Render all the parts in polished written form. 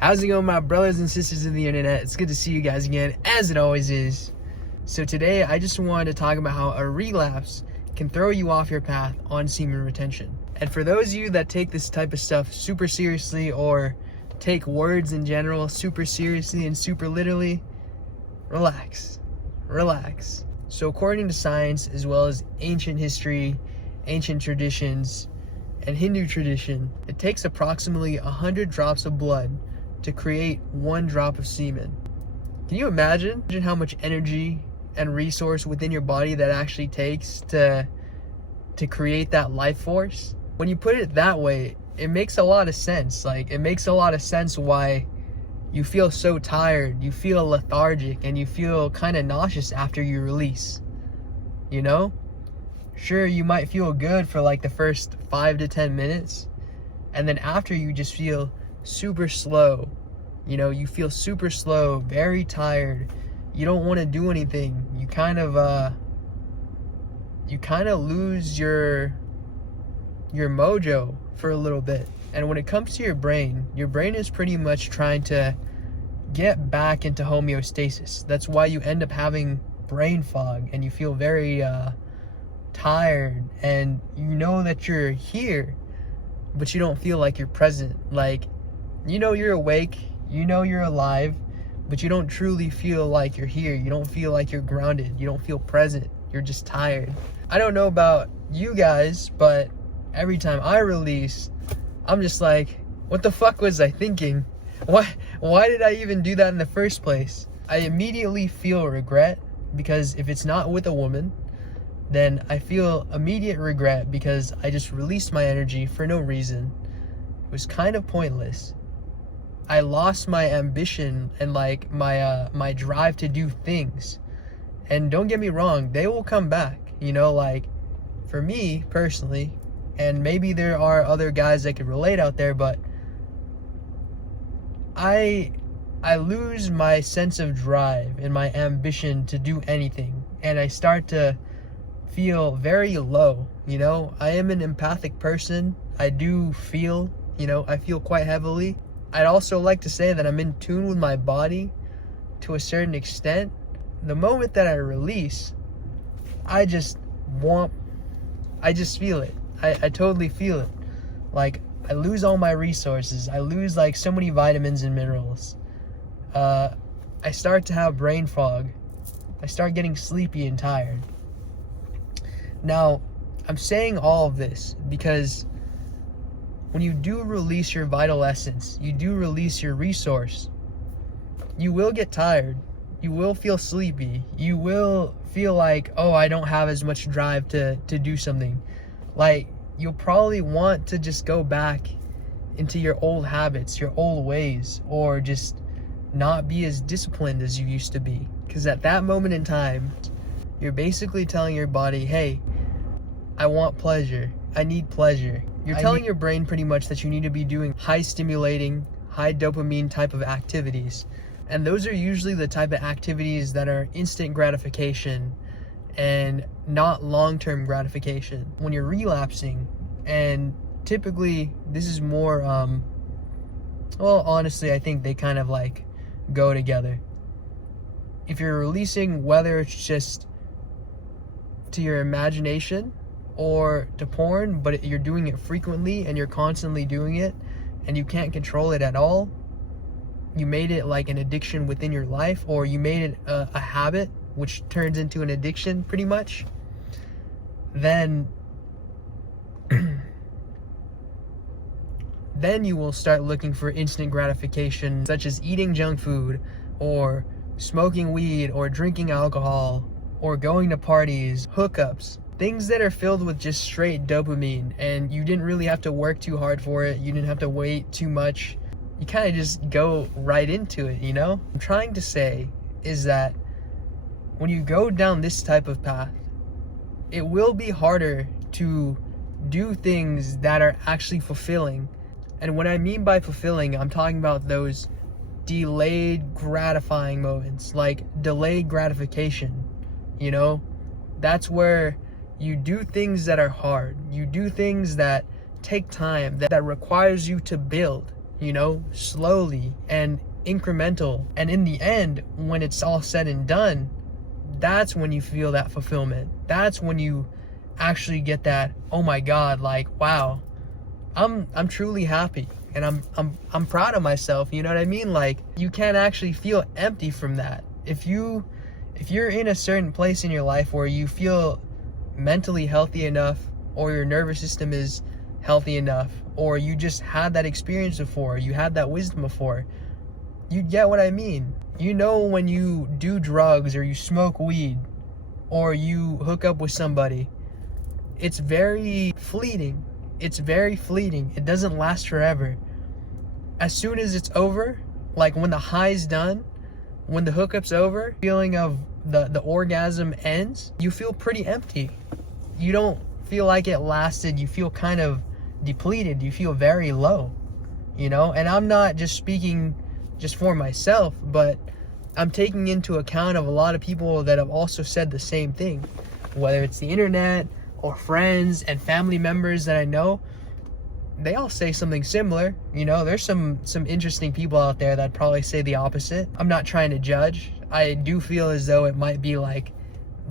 How's it going, my brothers and sisters of the internet? It's good to see you guys again, as it always is. So today, I just wanted to talk about how a relapse can throw you off your path on semen retention. And for those of you that take this type of stuff super seriously, or take words in general super seriously and super literally, relax. Relax. So according to science, as well as ancient history, ancient traditions, and Hindu tradition, it takes approximately 100 drops of blood to create 1 drop of semen. Can you imagine how much energy and resource within your body that actually takes to create that life force? When you put it that way, it makes a lot of sense. Like, it makes a lot of sense why you feel so tired, you feel lethargic, and you feel kind of nauseous after you release. You know? Sure, you might feel good for like the first 5 to 10 minutes, and then after you just feel super slow. You know, you feel super slow, very tired. You don't want to do anything. You kind of lose your mojo for a little bit. And when it comes to your brain is pretty much trying to get back into homeostasis. That's why you end up having brain fog and you feel very tired, and you know that you're here, but you don't feel like you're present. Like, you know you're awake, you know you're alive, but you don't truly feel like you're here. You don't feel like you're grounded. You don't feel present. You're just tired. I don't know about you guys, but every time I release, I'm just like, what the fuck was I thinking? Why did I even do that in the first place? I immediately feel regret, because if it's not with a woman, then I feel immediate regret because I just released my energy for no reason. It was kind of pointless. I lost my ambition and like my drive to do things. And don't get me wrong, they will come back. You know, like for me personally, and maybe there are other guys that could relate out there, but I lose my sense of drive and my ambition to do anything, and I start to feel very low. You know, I am an empathic person. I do feel, you know, I feel quite heavily. I'd also like to say that I'm in tune with my body to a certain extent. The moment that I release, I just feel it. I totally feel it. Like, I lose all my resources. I lose like so many vitamins and minerals. I start to have brain fog. I start getting sleepy and tired. Now, I'm saying all of this because when you do release your vital essence, you do release your resource, you will get tired. You will feel sleepy. You will feel like, oh, I don't have as much drive to do something. Like, you'll probably want to just go back into your old habits, your old ways, or just not be as disciplined as you used to be. Because at that moment in time, you're basically telling your body, hey, I want pleasure. I need pleasure. You're telling your brain pretty much that you need to be doing high stimulating, high dopamine type of activities. And those are usually the type of activities that are instant gratification and not long-term gratification. When you're relapsing, and typically this is more, well, honestly, I think they kind of like go together. If you're releasing, whether it's just to your imagination or to porn, but you're doing it frequently and you're constantly doing it and you can't control it at all, you made it like an addiction within your life, or you made it a habit which turns into an addiction pretty much, then then you will start looking for instant gratification, such as eating junk food, or smoking weed, or drinking alcohol, or going to parties, hookups, things that are filled with just straight dopamine, and you didn't really have to work too hard for it. You didn't have to wait too much. You kind of just go right into it, you know? What I'm trying to say is that when you go down this type of path, it will be harder to do things that are actually fulfilling. And what I mean by fulfilling, I'm talking about those delayed gratifying moments, like delayed gratification, you know? That's where you do things that are hard. You do things that take time, that requires you to build. you know, slowly and incremental. And in the end, when it's all said and done, that's when you feel that fulfillment. That's when you actually get that, oh my God, like, wow, I'm truly happy, and I'm proud of myself, you know what I mean? Like, you can't actually feel empty from that. If you're in a certain place in your life where you feel mentally healthy enough, or your nervous system is healthy enough, or you just had that experience before, you had that wisdom before, you get what I mean. You know, when you do drugs or you smoke weed or you hook up with somebody, it's very fleeting. It's very fleeting. It doesn't last forever. As soon as it's over, like when the high's done, when the hookup's over, feeling of the orgasm ends, you feel pretty empty. You don't feel like it lasted. You feel kind of depleted. You feel very low, you know? And I'm not just speaking just for myself, but I'm taking into account of a lot of people that have also said the same thing, whether it's the internet or friends and family members that I know. They all say something similar, you know. There's some interesting people out there that probably say the opposite. I'm not trying to judge. I do feel as though it might be like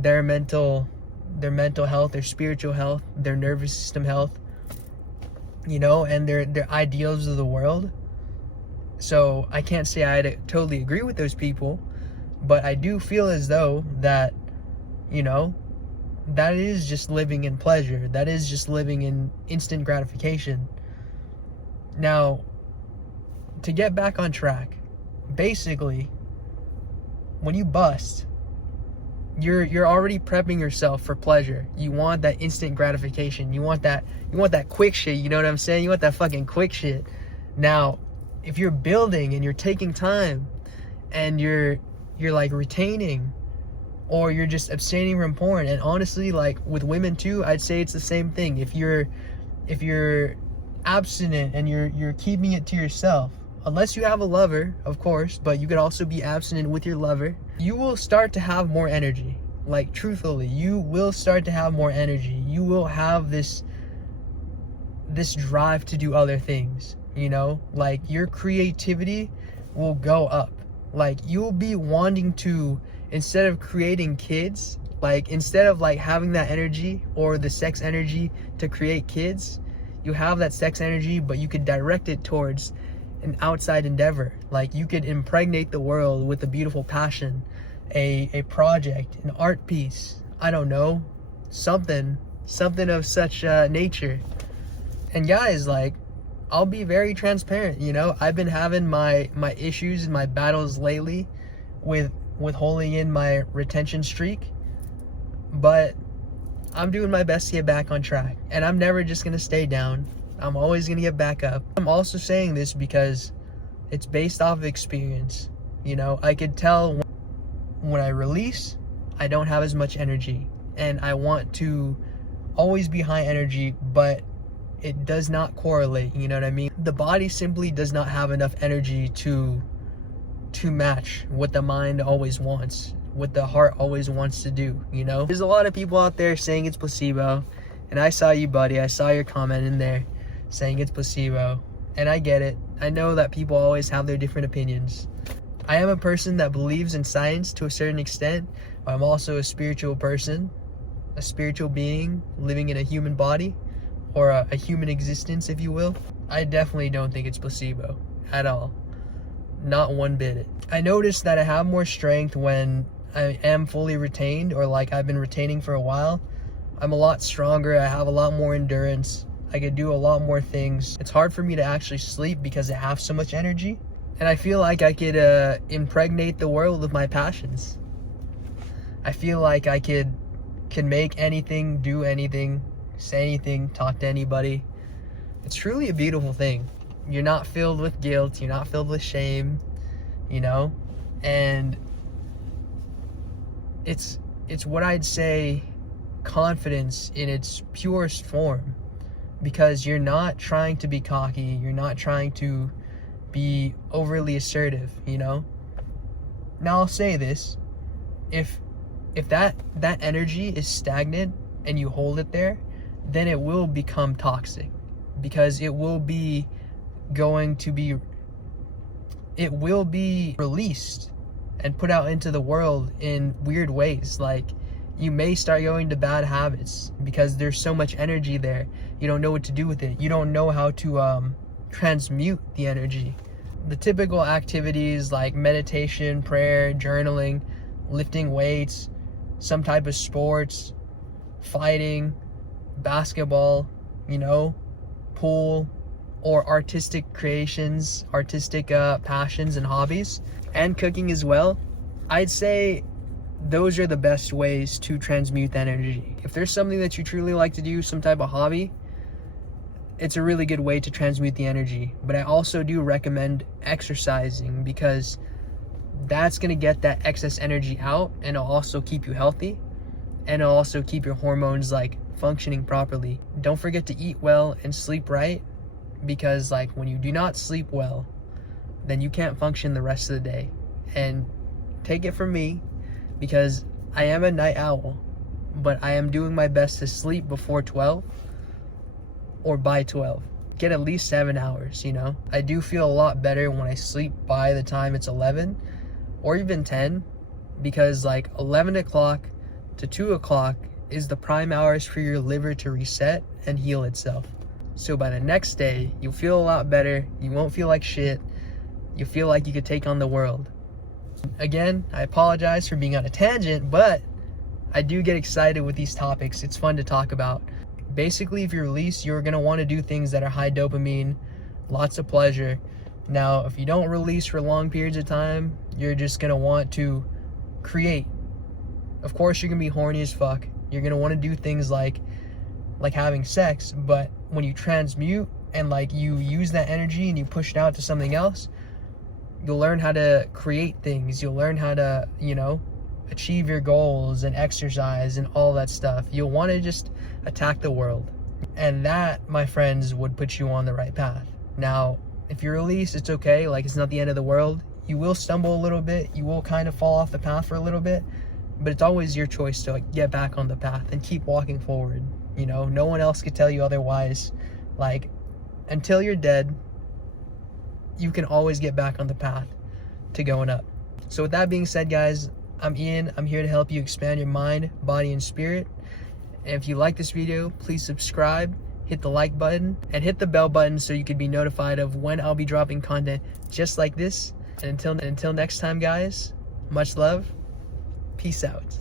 their mental health, their spiritual health, their nervous system health, you know, and their ideals of the world. So I can't say I totally agree with those people, but I do feel as though that, you know, that is just living in pleasure. That is just living in instant gratification. Now, to get back on track, basically, when you bust, you're already prepping yourself for pleasure. You want that instant gratification. You want that quick shit, you know what I'm saying? You want that fucking quick shit. Now, if you're building and you're taking time and you're like retaining, or you're just abstaining from porn, and honestly, like with women too, I'd say it's the same thing. If you're abstinent and you're keeping it to yourself, unless you have a lover, of course, but you could also be abstinent with your lover, you will start to have more energy. Like, truthfully, you will start to have more energy. You will have this drive to do other things, you know? Like, your creativity will go up. Like, you'll be wanting to, instead of creating kids, like instead of like having that energy or the sex energy to create kids, you have that sex energy, but you could direct it towards an outside endeavor. Like, you could impregnate the world with a beautiful passion, a project, an art piece, I don't know, something of such nature. And guys, like, I'll be very transparent, you know, I've been having my issues and my battles lately with holding in my retention streak, but I'm doing my best to get back on track, and I'm never just gonna stay down. I'm always gonna get back up. I'm also saying this because it's based off of experience. You know, I could tell when I release, I don't have as much energy, and I want to always be high energy, but it does not correlate, you know what I mean? The body simply does not have enough energy to match what the mind always wants, what the heart always wants to do, you know? There's a lot of people out there saying it's placebo, and I saw you, buddy. I saw your comment in there saying it's placebo, and I get it. I know that people always have their different opinions. I am a person that believes in science to a certain extent, but I'm also a spiritual person, a spiritual being living in a human body, or a human existence, if you will. I definitely don't think it's placebo at all. Not one bit. I noticed that I have more strength when I am fully retained, or like I've been retaining for a while. I'm a lot stronger. I have a lot more endurance. I could do a lot more things. It's hard for me to actually sleep because I have so much energy. And I feel like I could impregnate the world with my passions. I feel like I can make anything, do anything, say anything, talk to anybody. It's truly a beautiful thing. You're not filled with guilt. You're not filled with shame, you know? And it's what I'd say confidence in its purest form, because you're not trying to be cocky. You're not trying to be overly assertive, you know? Now I'll say this, if that energy is stagnant and you hold it there, then it will become toxic, because it will be going to be, it will be released and put out into the world in weird ways. Like, you may start going to bad habits because there's so much energy there. You don't know what to do with it. You don't know how to transmute the energy. The typical activities like meditation, prayer, journaling, lifting weights, some type of sports, fighting, basketball, pool, or artistic creations, artistic passions and hobbies, and cooking as well. I'd say those are the best ways to transmute energy. If there's something that you truly like to do, some type of hobby, it's a really good way to transmute the energy. But I also do recommend exercising, because that's going to get that excess energy out, and it'll also keep you healthy, and it'll also keep your hormones like functioning properly. Don't forget to eat well and sleep right, because like when you do not sleep well, then you can't function the rest of the day. And take it from me, because I am a night owl, but I am doing my best to sleep before 12 or by 12. Get at least 7 hours, I do feel a lot better when I sleep by the time it's 11 or even 10, because like 11 o'clock to 2 o'clock is the prime hours for your liver to reset and heal itself. So by the next day, you'll feel a lot better. You won't feel like shit. You feel like you could take on the world. Again, I apologize for being on a tangent, but I do get excited with these topics. It's fun to talk about. Basically, if you release, you're going to want to do things that are high dopamine, lots of pleasure. Now, if you don't release for long periods of time, you're just going to want to create. Of course, you're going to be horny as fuck. You're going to want to do things like having sex, but when you transmute and like you use that energy and you push it out to something else, you'll learn how to create things. You'll learn how to, achieve your goals and exercise and all that stuff. You'll want to just attack the world. And that, my friends, would put you on the right path. Now, if you release, it's okay. Like, it's not the end of the world. You will stumble a little bit. You will kind of fall off the path for a little bit. But it's always your choice to get back on the path and keep walking forward. No one else could tell you otherwise. Like, until you're dead, you can always get back on the path to going up. So with that being said, guys, I'm Ian. I'm here to help you expand your mind, body, and spirit. And if you like this video, please subscribe, hit the like button, and hit the bell button so you can be notified of when I'll be dropping content just like this. And until next time, guys, much love. Peace out.